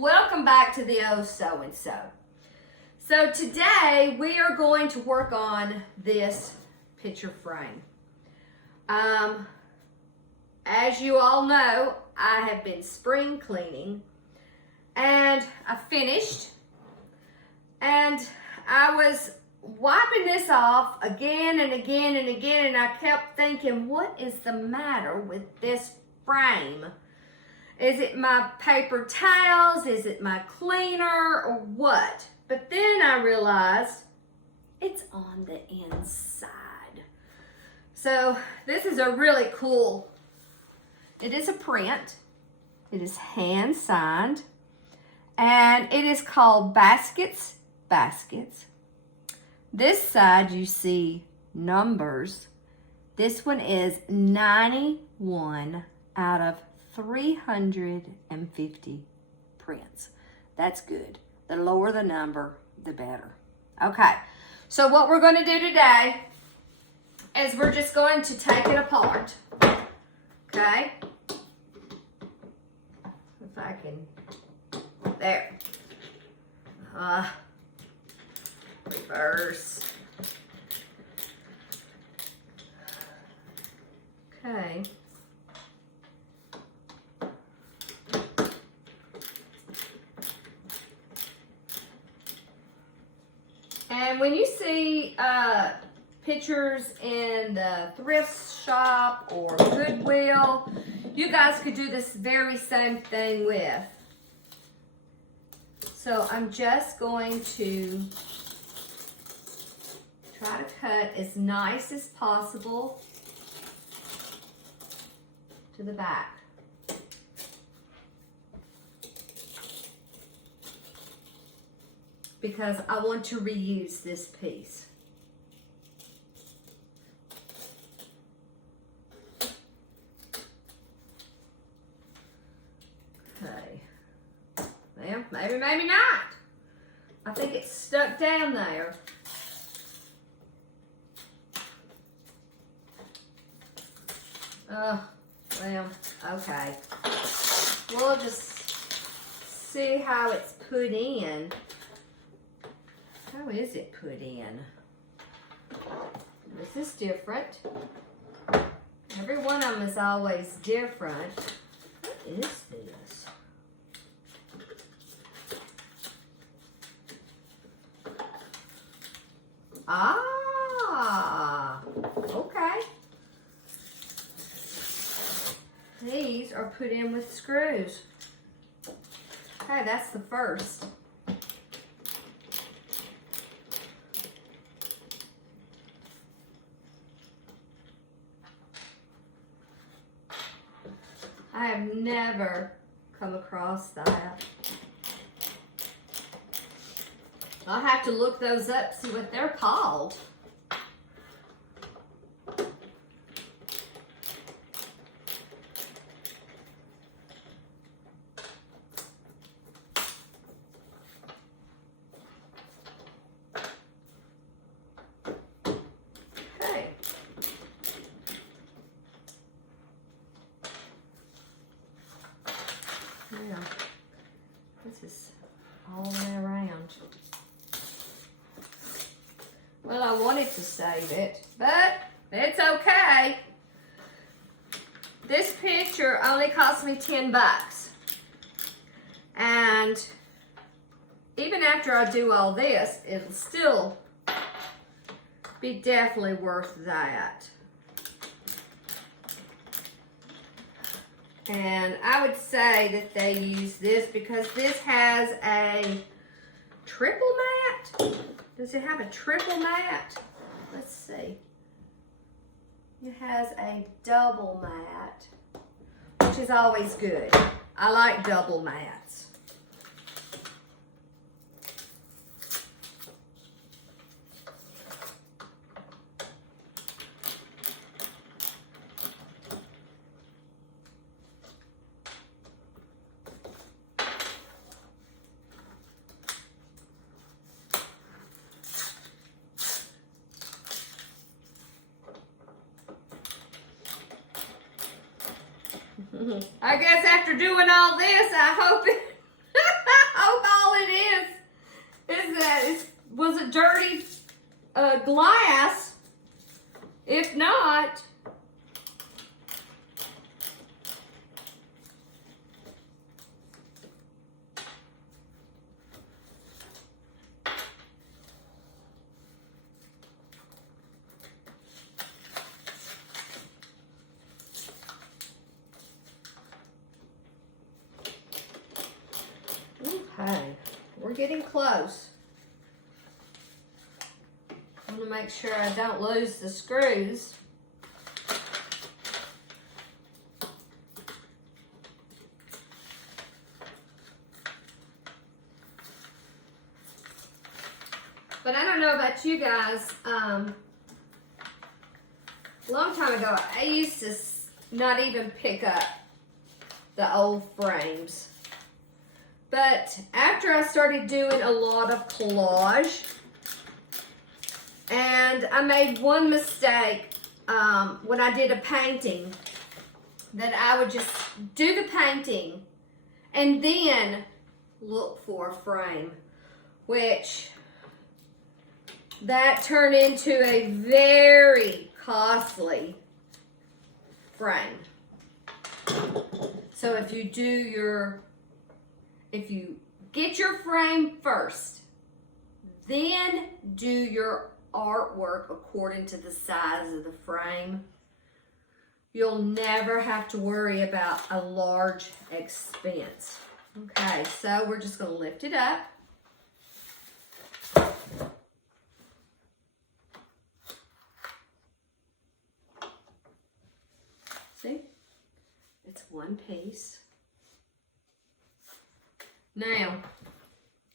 welcome back to the Oh So and So. So today we are going to work on this picture frame. As you all know, I have been spring cleaning and I finished, and I was wiping this off again and again and again, and I kept thinking, what is the matter with this frame? Is it my paper towels? Is it my cleaner or what? But then I realized it's on the inside. So this is a really cool, it is a print. It is hand signed, and it is called Baskets. This side you see numbers. This one is 91 out of 350 prints. That's good. The lower the number, the better. Okay, so what we're going to do today is we're just going to take it apart. Okay? If I can, there. Reverse. Okay. And when you see pictures in the thrift shop or Goodwill, you guys could do this very same thing with. So I'm just going to try to cut as nice as possible to the back. Because I want to reuse this piece. Okay. Well, maybe not. I think it's stuck down there. Well, okay. We'll just see how it's put in. How is it put in? This is different. Every one of them is always different. What is this? Ah, okay. These are put in with screws. Okay, that's the first. I have never come across that. I'll have to look those up, see what they're called. Yeah, this is all the way around. Well, I wanted to save it, but it's okay. This picture only cost me 10 bucks. And even after I do all this, it'll still be definitely worth that. And I would say that they use this because this has a triple mat. Does it have a triple mat? Let's see. It has a double mat, which is always good. I like double mats. I guess after doing all this, I hope it that was it dirty glass? If not, okay, we're getting close. I want to make sure I don't lose the screws. But I don't know about you guys. A long time ago, I used to not even pick up the old frames. But after I started doing a lot of collage, and I made one mistake when I did a painting, that I would just do the painting and then look for a frame, which that turned into a very costly frame. So if you get your frame first, then do your artwork according to the size of the frame, you'll never have to worry about a large expense. Okay, so we're just going to lift it up. See? It's one piece. Now,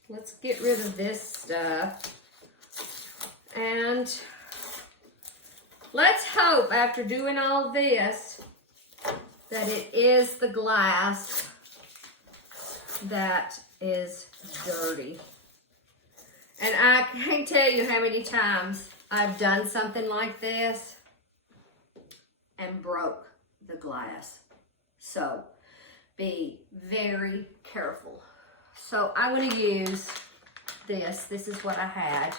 let's get rid of this stuff. And let's hope after doing all this that it is the glass that is dirty. And I can't tell you how many times I've done something like this and broke the glass. So be very careful. So I'm going to use this. This is what I had.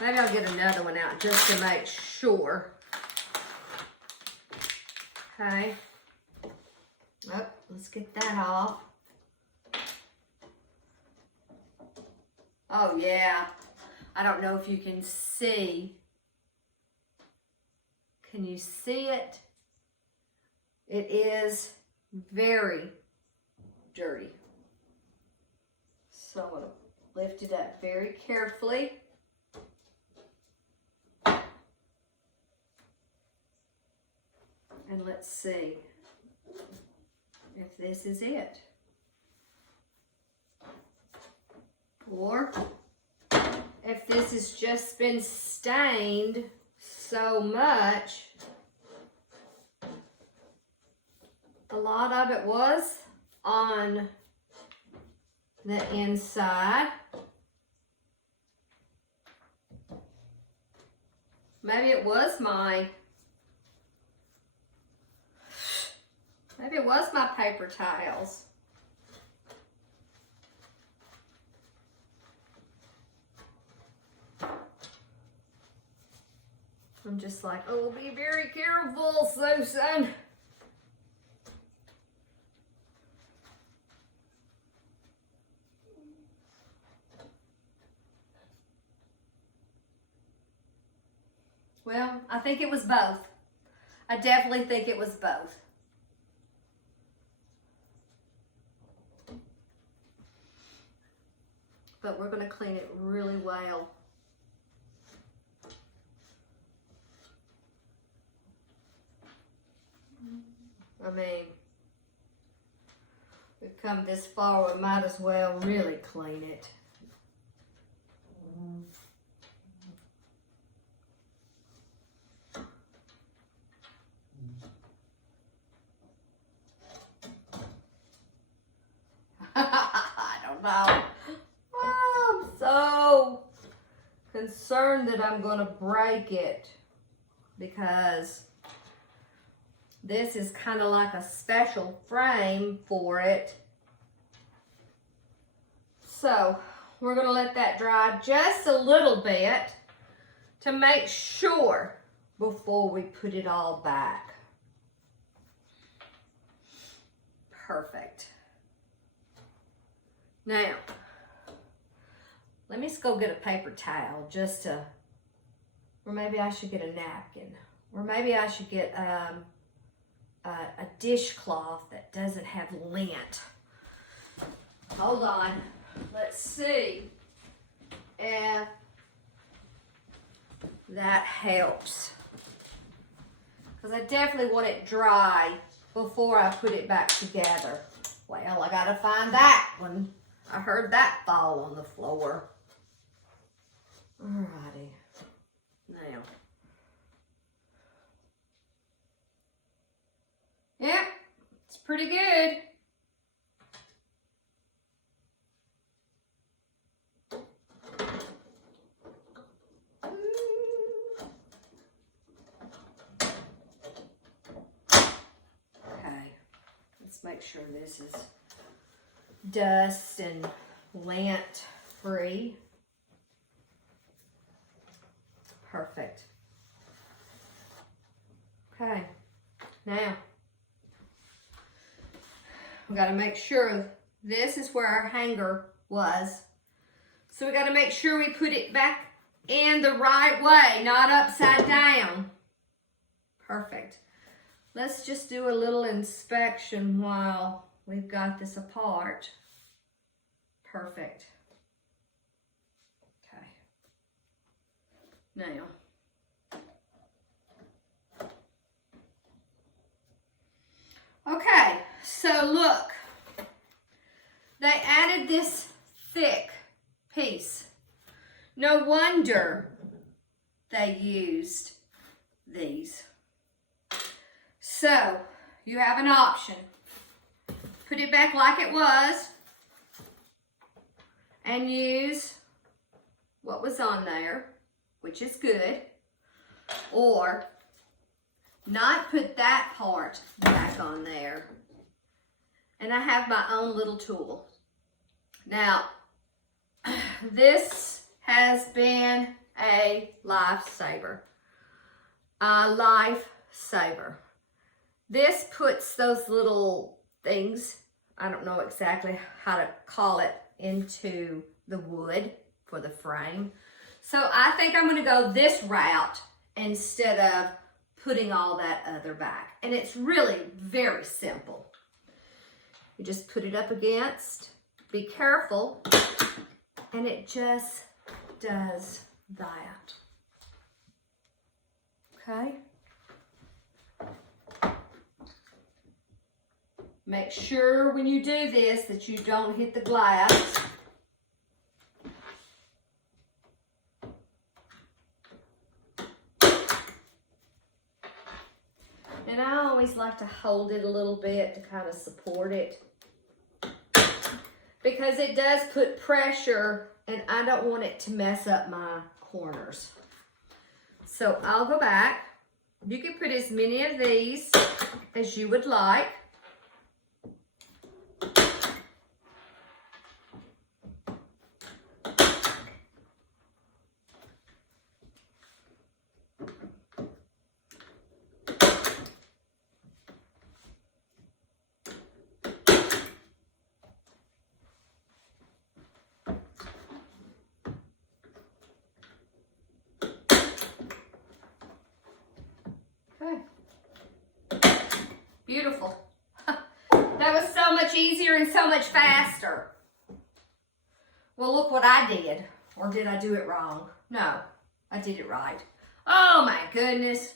Maybe I'll get another one out just to make sure. Okay. Oh, let's get that off. Oh yeah. I don't know if you can see. Can you see it? It is very dirty. So I'm going to lift it up very carefully. And let's see if this is it. Or if this has just been stained so much. A lot of it was on the inside. Maybe it was my paper tiles. I'm just like, oh, be very careful, Susan. Well, I think it was both. I definitely think it was both. But we're going to clean it really well. I mean, we've come this far, we might as well really clean it. I don't know. Oh, I'm so concerned that I'm going to break it because this is kind of like a special frame for it. So we're going to let that dry just a little bit to make sure before we put it all back. Perfect. Now, let me just go get a paper towel just to, or maybe I should get a napkin, or maybe I should get a dishcloth that doesn't have lint. Hold on. Let's see if that helps. Because I definitely want it dry before I put it back together. Well, I gotta find that one. I heard that fall on the floor. Alrighty. Now. Yep, it's pretty good. Make sure this is dust and lint free. Perfect. Okay, now we got to make sure this is where our hanger was. So we got to make sure we put it back in the right way, not upside down. Perfect. Let's just do a little inspection while we've got this apart. Perfect. Okay. Now, okay, so look, they added this thick piece. No wonder they used these. So, you have an option. Put it back like it was and use what was on there, which is good, or not put that part back on there. And I have my own little tool. Now, this has been a lifesaver. A lifesaver. This puts those little things, I don't know exactly how to call it, into the wood for the frame. So I think I'm going to go this route instead of putting all that other back. And it's really very simple. You just put it up against, be careful, and it just does that. Okay? Make sure when you do this that you don't hit the glass. And I always like to hold it a little bit to kind of support it, because it does put pressure and I don't want it to mess up my corners. So I'll go back. You can put as many of these as you would like. Beautiful. That was so much easier and so much faster. Well, look what I did. Or did I do it wrong? No, I did it right. Oh my goodness.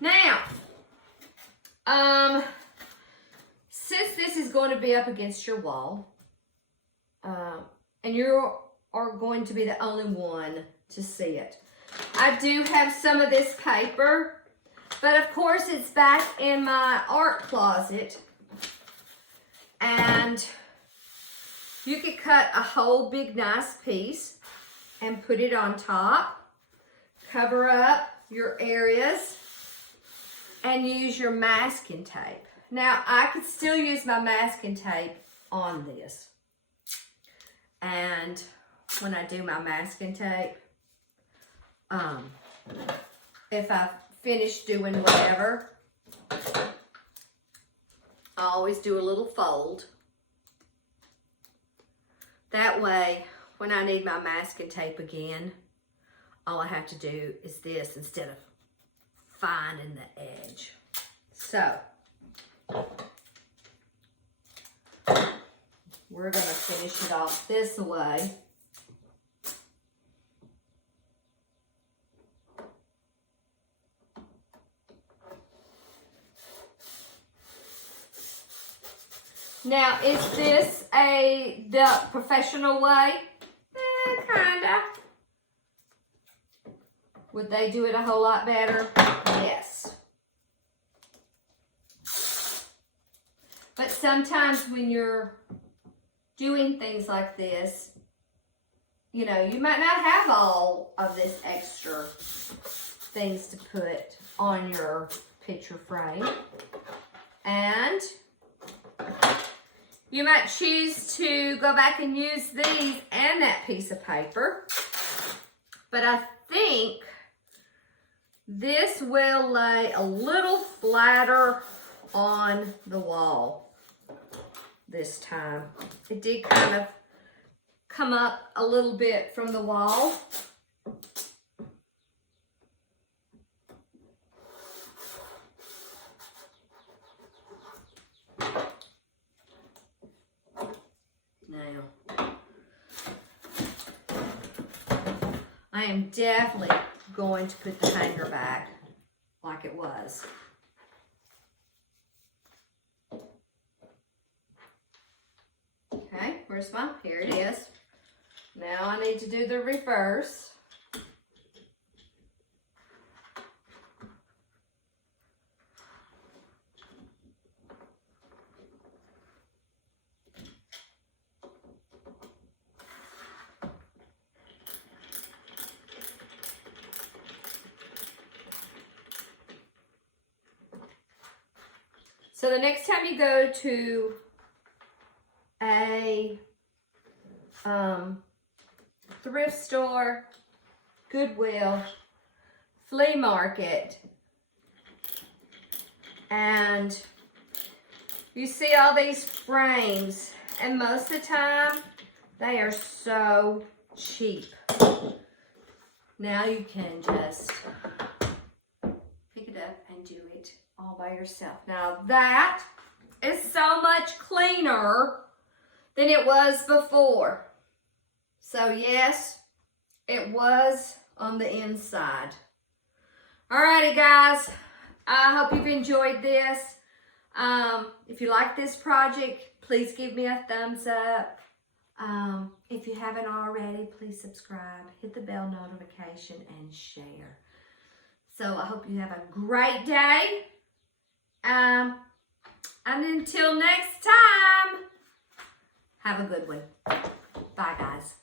Now, since this is going to be up against your wall, and you are going to be the only one to see it, I do have some of this paper. But of course, it's back in my art closet. And you could cut a whole big nice piece and put it on top. Cover up your areas and use your masking tape. Now, I could still use my masking tape on this. And when I do my masking tape, if I finish doing whatever, I always do a little fold. That way, when I need my masking tape again, all I have to do is this instead of finding the edge. So, we're going to finish it off this way. Now, is this the professional way? Kinda. Would they do it a whole lot better? Yes. But sometimes when you're doing things like this, you know, you might not have all of this extra things to put on your picture frame. And you might choose to go back and use these and that piece of paper. But I think this will lay a little flatter on the wall this time. It did kind of come up a little bit from the wall. Now, I am definitely going to put the hanger back like it was. Okay, where's my, here it is. Now I need to do the reverse. So the next time you go to a thrift store, Goodwill, flea market, and you see all these frames, and most of the time they are so cheap. Now you can just pick it up and do it all by yourself. Now that is so much cleaner than it was before. So yes, it was on the inside. Alrighty guys, I hope you've enjoyed this. If you like this project, please give me a thumbs up. If you haven't already, please subscribe, hit the bell notification, and share. So I hope you have a great day. And until next time, have a good one. Bye, guys.